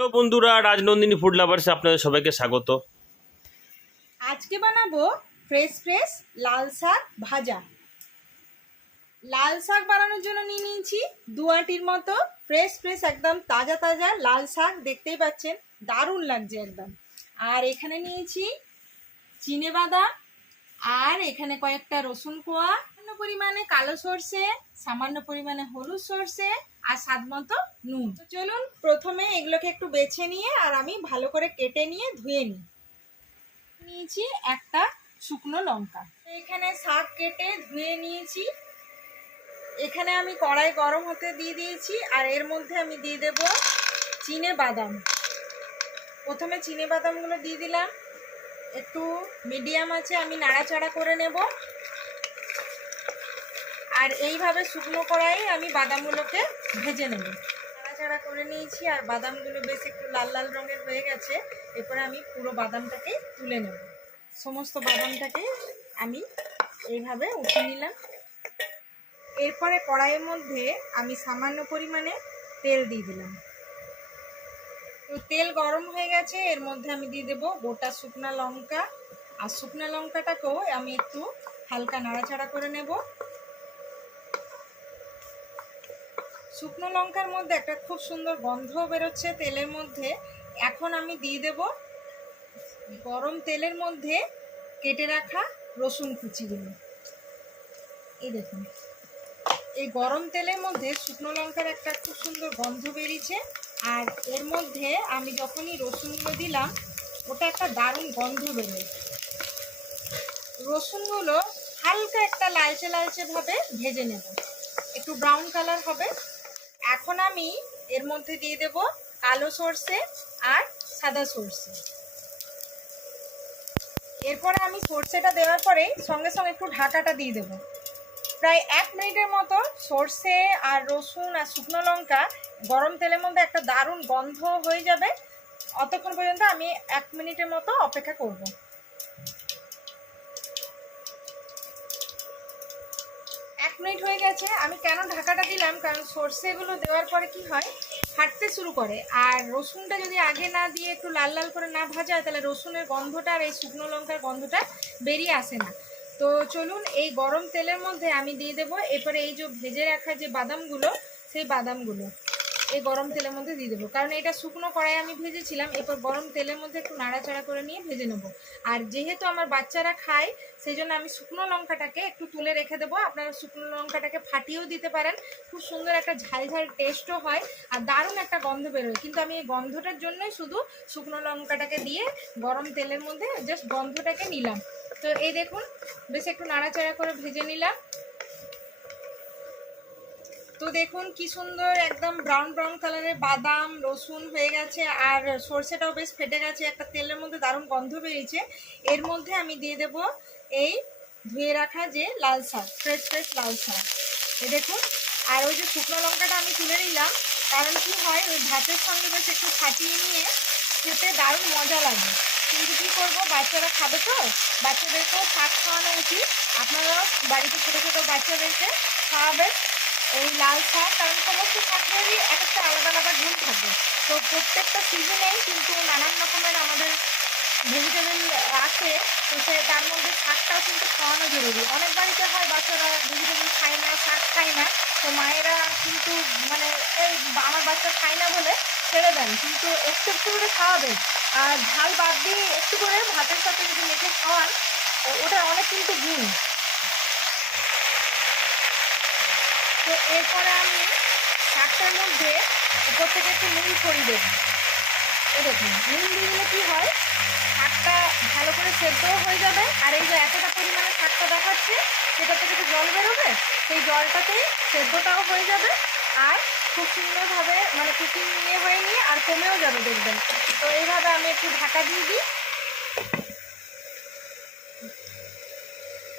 তো বন্ধুরা, রাজনন্দিনী ফুড লাভার্সে আপনাদের সবাইকে স্বাগত। আজকে বানাবো ফ্রেশ ফ্রেশ লাল শাক ভাজা। লাল শাক বানানোর জন্য নিয়ে নিয়েছি 2 আটির মতো ফ্রেশ ফ্রেশ একদম তাজা তাজা লাল শাক। দেখতেই পাচ্ছেন দারুণ লাগছে একদম। আর এখানে নিয়েছি চিনেবাদাম, আর এখানে কয়েকটা রসুন কোয়া, সামান্য পরিমাণে কালো সর্ষে, সামান্য পরিমাণে হলুদ সর্ষে আর স্বাদ মতো নুন। তো চলুন প্রথমে এগুলোকে একটু বেছে নিয়ে আর আমি ভালো করে কেটে নিয়ে ধুয়ে নিই। নিয়েছি একটা শুকনো লঙ্কা। এখানে শাক কেটে ধুয়ে নিয়েছি। এখানে আমি কড়াই গরম হতে দিয়ে দিয়েছি আর এর মধ্যে আমি দিয়ে দেব চিনে বাদাম। প্রথমে চিনে বাদামগুলো দিয়ে দিলাম, একটু মিডিয়াম আছে আমি নাড়াচাড়া করে নেব। আর এইভাবে শুকনো কড়াই আমি বাদামগুলোকে ভেজে নেব। নাড়াচাড়া করে নিয়েছি আর বাদামগুলো বেশ একটু লাল লাল রঙের হয়ে গেছে। এরপরে আমি পুরো বাদামটাকে তুলে নেব। সমস্ত বাদামটাকে আমি এইভাবে উঠিয়ে নিলাম। এরপরে কড়াইয়ের মধ্যে আমি সামান্য পরিমাণে তেল দিয়ে দিলাম। তো তেল গরম হয়ে গেছে, এর মধ্যে আমি দিয়ে দেবো গোটা শুকনা লঙ্কা। আর শুকনা লঙ্কাটাকেও আমি একটু হালকা নাড়াচাড়া করে নেব। শুকনো লঙ্কার মধ্যে একটা খুব সুন্দর গন্ধ বেরোচ্ছে তেলের মধ্যে। এখন আমি দিয়ে দেব গরম তেলের মধ্যে কেটে রাখা রসুন কুচিগুলো। এই দেখুন, এই গরম তেলের মধ্যে শুকনো লঙ্কার একটা খুব সুন্দর গন্ধ বেরিয়েছে। আর এর মধ্যে আমি যখনই রসুনগুলো দিলাম ওটা একটা দারুণ গন্ধ বেরোয়। রসুনগুলো হালকা একটা লালচে লালচে ভাবে ভেজে নেব, একটু ব্রাউন কালার হবে। এখন আমি এর মধ্যে দিয়ে দেব কালো সর্ষে আর সাদা সর্ষে। এরপরে আমি সর্ষেটা দেওয়ার পরে সঙ্গে সঙ্গে একটু ঢাকাটা দিয়ে দেবো। প্রায় 1 মিনিটের মতো সর্ষে আর রসুন আর শুকনো লঙ্কা গরম তেলের মধ্যে একটা দারুণ গন্ধ হয়ে যাবে। অতক্ষণ পর্যন্ত আমি 1 মিনিটের মতো অপেক্ষা করব। 1 মিনিট হয়ে গেছে। আমি কেন ঢাকাটা দিলাম, কারণ সর্ষেগুলো দেওয়ার পরে কি হয়, ফাটতে শুরু করে। আর রসুনটা যদি আগে না দিয়ে একটু লাল লাল করে না ভাজা হয় তাহলে রসুনের গন্ধটা আর এই শুকনো লঙ্কার গন্ধটা বেরিয়ে আসে না। তো চলুন এই গরম তেলের মধ্যে আমি দিয়ে দেবো এরপরে এই যে ভেজে রাখা যে বাদামগুলো, সেই বাদামগুলো এই গরম তেলের মধ্যে দিয়ে দেবো। কারণ এটা শুকনো কড়াই আমি ভেজেছিলাম, এরপর গরম তেলের মধ্যে একটু নাড়াচাড়া করে নিয়ে ভেজে নেবো। আর যেহেতু আমার বাচ্চারা খায় সেই জন্য আমি শুকনো লঙ্কাটাকে একটু তুলে রেখে দেবো। আপনারা শুকনো লঙ্কাটাকে ফাটিয়েও দিতে পারেন, খুব সুন্দর একটা ঝাল ঝাল টেস্টও হয় আর দারুণ একটা গন্ধ বেরোয়। কিন্তু আমি এই গন্ধটার জন্যই শুধু শুকনো লঙ্কাটাকে দিয়ে গরম তেলের মধ্যে জাস্ট গন্ধটাকে নিলাম। তো এই দেখুন বেশ একটু নাড়াচাড়া করে ভেজে নিলাম। তো দেখুন কি সুন্দর একদম ব্রাউন ব্রাউন কালারের বাদাম রসুন হয়ে গেছে আর সর্ষেটাও বেশ ফেটে গেছে, একটা তেলের মধ্যে দারুণ গন্ধ বেরিয়েছে। এর মধ্যে আমি দিয়ে দেব এই ধুয়ে রাখা যে লাল শাক, ফ্রেশ ফ্রেশ লাল শাক। এই দেখুন, আর ওই যে শুকনো লঙ্কাটা আমি তুলে নিলাম, কারণ কি হয় ওই ভাতের সঙ্গে বেশ একটু ফাটিয়ে নিয়ে খেতে দারুণ মজা লাগে। কিন্তু কী করবো, বাচ্চারা খাবে তো, বাচ্চাদেরকেও শাক খাওয়ানো উচিত। আপনারাও বাড়িতে ছোটো ছোটো বাচ্চাদেরকে খাওয়াবেন এই লাল শাক, কারণ সমস্ত শাকেরই এক একটা আলাদা আলাদা গুণ থাকে। তো প্রত্যেকটা সিজনেই কিন্তু নানান রকমের আমাদের ভেজিটেবল আসে, তো তার মধ্যে শাকটাও কিন্তু খাওয়ানো জরুরি। অনেক বাড়িতে হয় বাচ্চারা ভেজিটেবল খায় না, শাক খায় না, তো মায়েরা কিন্তু মানে এই আমার বাচ্চা খায় না বলে ছেড়ে দেন, কিন্তু একটু একটু করে খাওয়াবেন। আর ঝাল বাদ দিয়ে একটু করে ভাতের সাথে যদি মেখে খাওয়ান ওটা অনেক কিন্তু গুণ। তো এরপরে আমি শাকটার মধ্যে উপর থেকে একটু নুন ছড়িয়ে দেবো। এই দেখুন, নুন দিয়ে দিলে কী হয়, শাকটা ভালো করে সেদ্ধও হয়ে যাবে। আর এই যে এতটা পরিমাণে শাকটা দেখাচ্ছে সেটা থেকে যে জল বেরোবে, সেই জলটাতেই সেদ্ধটাও হয়ে যাবে আর খুব সুন্দরভাবে মানে কুকিং হয়ে নিয়ে আর কমেও যাবে দেখবেন। তো এইভাবে আমি একটু ঢাকা দিয়ে দিই।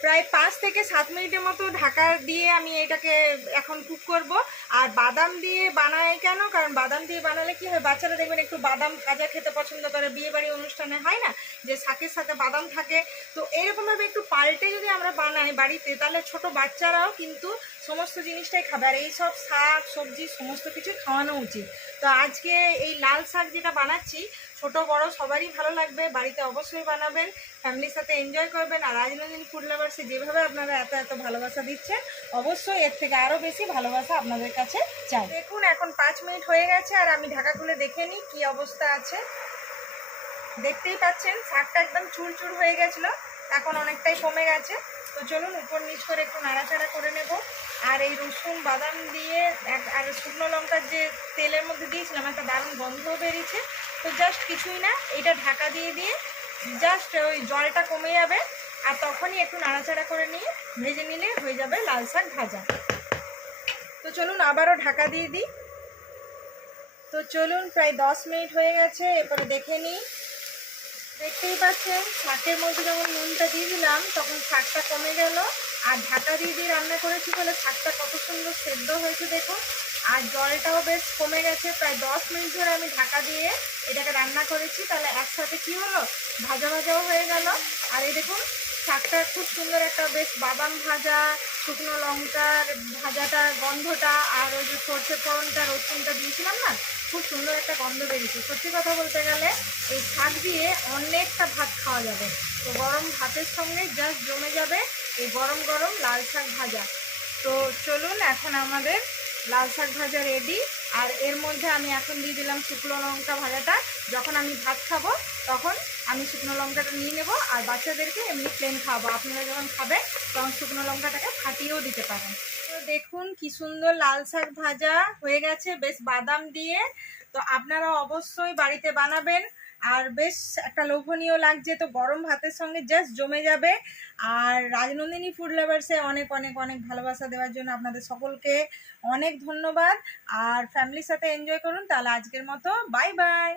প্রায় 5 থেকে 7 মিনিটের মতো ঢাকা দিয়ে আমি এটাকে এখন কুক করব। আর বাদাম দিয়ে বানাই কেন, কারণ বাদাম দিয়ে বানালে কি হয়, বাচ্চারা দেখবেন একটু বাদাম ভাজা খেতে পছন্দ করে। বিয়েবাড়ি অনুষ্ঠানে হয় না যে শাকের সাথে বাদাম থাকে, তো এরকমভাবে একটু পাল্টে যদি আমরা বানাই বাড়িতে, তাহলে ছোট বাচ্চারাও কিন্তু সমস্ত জিনিসটাই খাবে। আর এইসব শাক সবজি সমস্ত কিছুই খাওয়ানো উচিত। তো আজকে এই লাল শাক যেটা বানাচ্ছি ছোট বড় সবারই ভালো লাগবে, বাড়িতে অবশ্যই বানাবেন, ফ্যামিলির সাথে এনজয় করবেন। আর রাজনন্দিনী ফুড লাভার্সে যেভাবে আপনারা এত এত ভালোবাসা দিচ্ছেন, অবশ্যই এর থেকে আরও বেশি ভালোবাসা আপনাদের কাছে চাই। দেখুন এখন 5 মিনিট হয়ে গেছে আর আমি ঢাকা খুলে দেখে নিই কী অবস্থা আছে। দেখতেই পাচ্ছেন শাকটা একদম চুরচুর হয়ে গেছিলো, এখন অনেকটাই কমে গেছে। তো চলুন উপর নিচ করে একটু নাড়াচাড়া করে নেব। আর এই রসুন বাদাম দিয়ে আর শুকনো লঙ্কার যে তেলের মধ্যে দিয়েছিলাম একটা দারুণ গন্ধও বেরিয়েছে। তো জাস্ট কিছুই না, এটা ঢাকা দিয়ে দিয়ে জাস্ট ওই জলটা কমে যাবে আর তখনই একটু নাড়াচাড়া করে নিয়ে ভেজে নিলে হয়ে যাবে লাল শাক ভাজা। তো চলুন আবারও ঢাকা দিয়ে দিই। তো চলুন প্রায় 10 মিনিট হয়ে গেছে, এরপরে দেখে নিই। দেখতেই পাচ্ছেন শাকের মধ্যে যখন নুনটা দিয়ে দিলাম তখন শাকটা কমে গেল, আর ঢাকা দিয়ে দিয়ে রান্না করেছি বলে শাকটা কত সুন্দর সেদ্ধ হয়েছে দেখুন। আর জলটাও বেশ কমে গেছে, প্রায় 10 মিনিট ধরে আমি ঢাকা দিয়ে এটাকে রান্না করেছি, তাহলে একসাথে কি হলো ভাজা ভাজাও হয়ে গেল। আর এই দেখুন শাকটা খুব সুন্দর একটা বেশ বাদাম ভাজা, শুকনো লঙ্কার ভাজাটা গন্ধটা আর ওই যে সর্ষে ফোড়নটা রসুনটা দিয়েছিলাম না, খুব সুন্দর একটা গন্ধ বেরিয়েছে। সত্যি কথা বলতে গেলে এই শাক দিয়ে অনেকটা ভাত খাওয়া যাবে। তো গরম ভাতের সঙ্গে জাস্ট জমে যাবে এই গরম গরম লাল শাক ভাজা। তো চলুন এখন আমাদের লাল শাক ভাজা রেডি। আর এর মধ্যে আমি এখন দিয়ে দিলাম শুকনো লঙ্কা ভাজাটা। যখন আমি ভাত খাবো তখন আমি শুকনো লঙ্কাটা নিয়ে নেব, আর বাচ্চাদেরকে এমনি প্লেন খাওয়াবো। আপনারা যখন খাবেন তখন শুকনো লঙ্কাটাকে ফাটিয়েও দিতে পারেন। তো দেখুন কি সুন্দর লাল শাক ভাজা হয়ে গেছে বেশ বাদাম দিয়ে। তো আপনারা অবশ্যই বাড়িতে বানাবেন, আর বেশ একটা লোভনীয় লাগছে। তো গরম ভাতের সঙ্গে জাস্ট জমে যাবে। আর রাজনন্দিনী ফুড লাভার্সে অনেক অনেক অনেক ভালোবাসা দেওয়ার জন্য আপনাদের সকলকে অনেক ধন্যবাদ। আর ফ্যামিলির সাথে এনজয় করুন। তাহলে আজকের মতো বাই বাই।